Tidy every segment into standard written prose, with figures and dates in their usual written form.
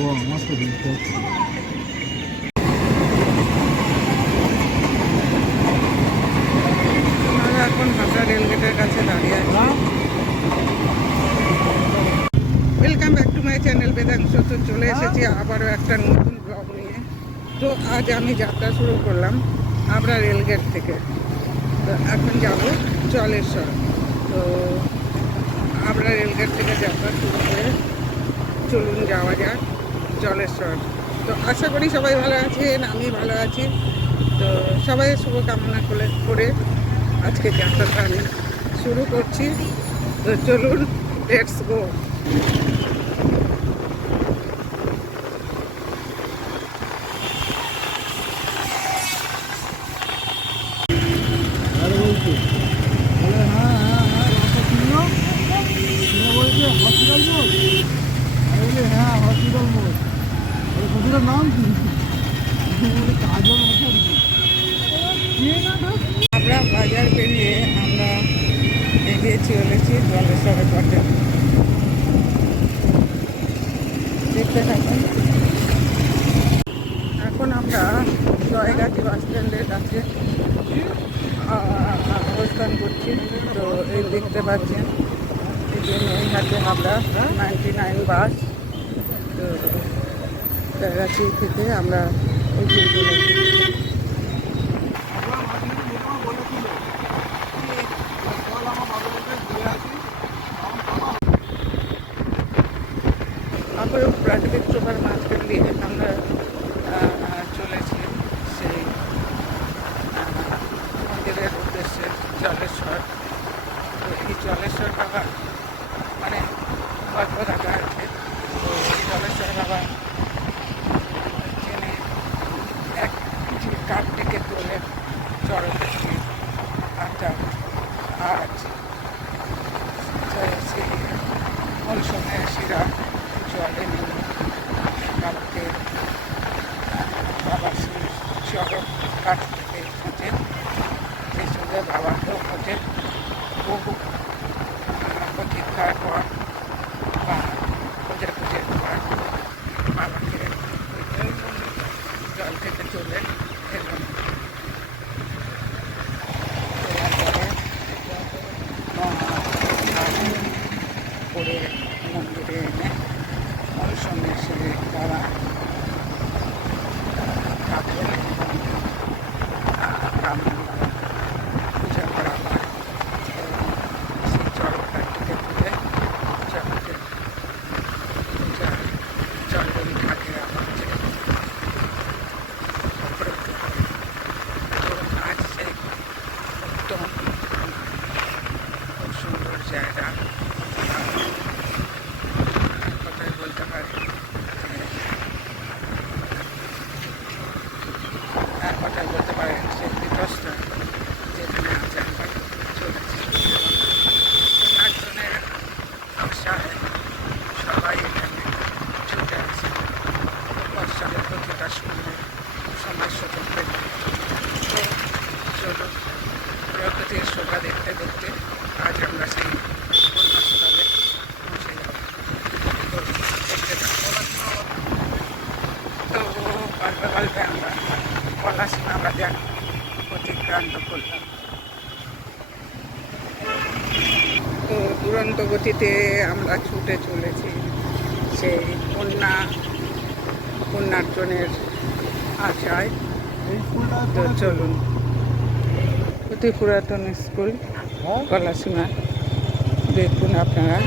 ও আমার তো দেখতে এখন হাবড়া রেলগেটের কাছে দাঁড়িয়ে আছি। Welcome back to my channel বেদাংশ। তো চলে এসেছি আবারও একটা নতুন ব্লগ নিয়ে। তো আজ আমি যাত্রা শুরু করলাম হাবড়া রেলগেট থেকে। তো এখন যাব জলেশ্বর। তো হাবড়া রেলগেট থেকে যাত্রা শুরু করে চলুন যাওয়া যাক জলেশ্বর। তো আশা করি সবাই ভালো আছেন, আমি ভালো আছি। তো সবাই শুভকামনা করে আজকে যাত্রাটা আমি শুরু করছি। তো চলুন, লেটস গো। বলছি বলে হ্যাঁ হ্যাঁ হ্যাঁ রসা চিনল বলছে হসপিটাল মোড়। আমি বলি হ্যাঁ হসপিটাল মোড়। হসপিটাল নাম কি? কাজল মুখার্জি। আমরা বাজার পেরিয়ে আমরা এগিয়ে চলেছি জলেশ্বরের পথে। দেখতে থাকুন। এখন আমরা জয়গাছি বাস স্ট্যান্ডের কাছে অবস্থান করছি। তো এই দেখতে পাচ্ছেন এই যে নৈহাটি হাবড়া 99 বাস। তো জয়গাছি থেকে আমরা এগিয়ে চলেছি। তারপরে প্রাকৃতিক শোভার মাঝখান দিয়ে আমরা চলেছি সেই মন্দিরের উদ্দেশ্যে জলেশ্বর। তো এই জলেশ্বর বাবা মানে গল্প রাখা আছে। তো জলেশ্বর বাবা ট্রেনে এক কাঠ থেকে তোলে চরণ আচ্ছা আজ সেই মৌসুমে শিরা জলে নিয়ে বাবাকে বাবার চরণ কাঠ থেকে খুঁজে সেই সঙ্গে বাবাকেও খুঁজে বহু প্রতীক্ষার পর বা খুঁজের পর বাবাকে জল থেকে তুলে এবং করে মন্দিরে এনে মৌসুমে সে বাবা ঠাকুর পূজা করা হয়। সেই চরণটা থেকে তুলে জলকে পূজা চন্দন থাকে আমার যে আজ সেই উত্তম খুব সুন্দর জায়গা। কথাই বলতে পারি কথাই বলতে পারেন সেই বিধ্বস্ত যেখানে আজ একবার চলেছি। একজনের নকশায় সবাই এখানে ছুটে আছে বর্ষার প্রতিটা সময় সুযোগ পেতে। তো চলুন প্রকৃতির শোভা দেখতে দেখতে আজ আমরা সেই পূর্ণস্থলে পৌঁছে যাব। তো দেখতে থাকুন। তো গল্পে গল্পে আমরা পলাশিমা বাজার অতিক্রান্ত করলাম। তো দুরন্ত গতিতে আমরা ছুটে চলেছি সেই পুণ্যার্জনের আশায়। তো চলুন, অতি পুরাতন স্কুল পলাশিমা। দেখুন আপনারা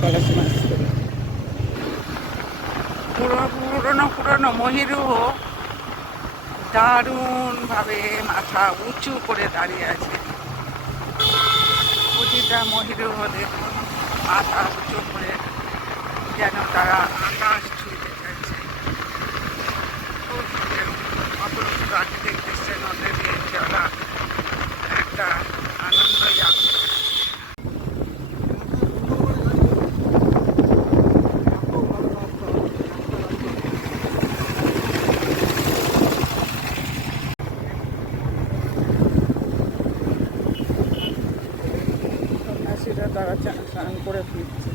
পলাশিমা স্কুল পুরনো মহিরুহ দারুণভাবে মাথা উঁচু করে দাঁড়িয়ে আছে। প্রতিটা মহিরুহ দেখুন মাথা উঁচু করে যেন তারা আকাশ ছুঁতে চাইছে। অপরূপ প্রাকৃতিক দৃশ্যের মধ্যে দিয়ে চলা একটা আনন্দই আছে। সন্ন্যাসীরা তারা স্নান করে ফিরছে।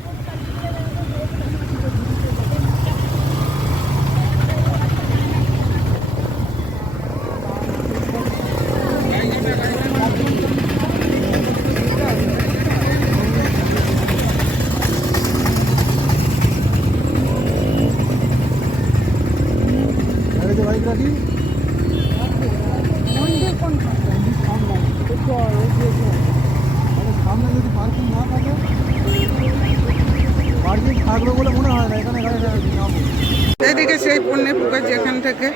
এদিকে সেই পুণ্যে পুকুর যেখান থেকে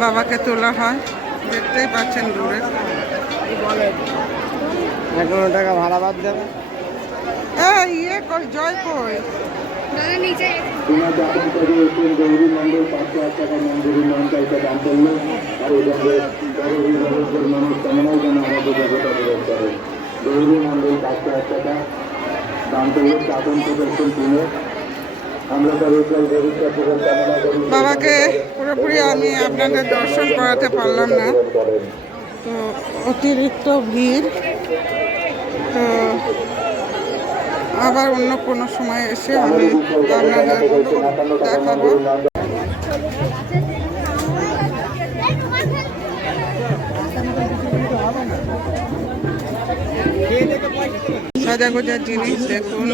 বাবাকে তোলা হয়, দেখতেই পাচ্ছেন দূরে। 11 টাকা ভাড়া বাদ দেবে। ইয়ে কই, জয় কই? গৌরী মন্ডল 508 টাকা মঞ্জুরি মঞ্চাইতে দান করলো আর মনোকামনাও যেন আমাদের দেবতা পূরণ করে। গৌরী মন্ডল 508 টাকা দান করলো শাসন প্রদর্শন তুলে আমরা তার উজ্জ্বল ভবিষ্যৎ পূরণ কামনা করি। বাবাকে পুরোপুরি আমি আপনাদের দর্শন করাতে পারলাম না, তো অতিরিক্ত ভিড়। তো আবার অন্য কোনো সময় এসে আমি আপনাদের দেখাবো। সাজাগোজার জিনিস দেখুন।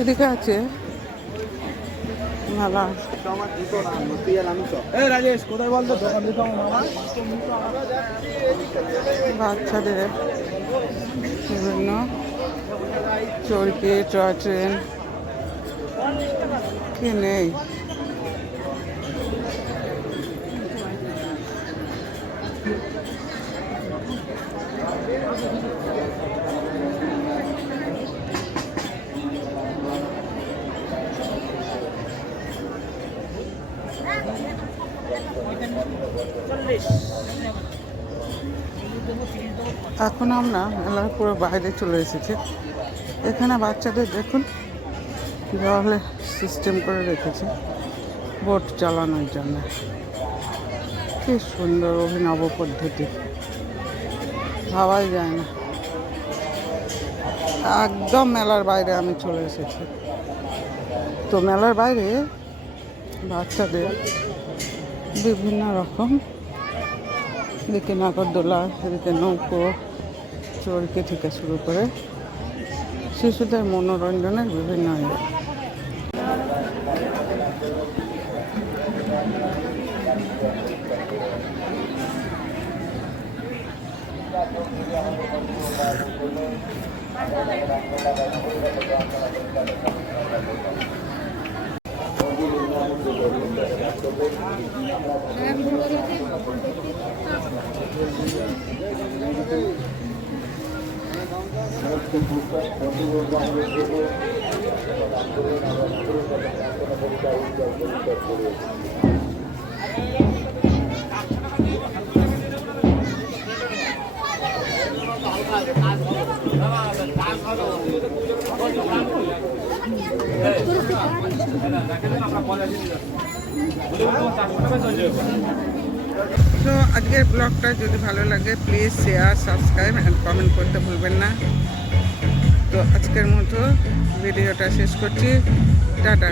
এদিকে আছে মেলা। রাজেশ কোথায় বলতো দোকান দিতে মামা? বাচ্চাদের বিভিন্ন চরকি, টয় ট্রেন কি নেই। এখন আমরা মেলার পুরো বাইরে চলে এসেছি। এখানে বাচ্চাদের দেখুন কীভাবে সিস্টেম করে রেখেছে বোট চালানোর জন্য। কি সুন্দর অভিনব পদ্ধতি, ভাবাই যায় না। একদম মেলার বাইরে আমি চলে এসেছি। তো মেলার বাইরে বাচ্চাদের বিভিন্ন রকম, এদিকে নাগরদোলা, এদিকে নৌকো, চরকি থেকে শুরু করে শিশুদের মনোরঞ্জনের বিভিন্ন তো আজকের ব্লগটা যদি ভালো লাগে please share, subscribe and comment করতে ভুলবেন না। তো আজকের মতো ভিডিওটা শেষ করছি। টাটা।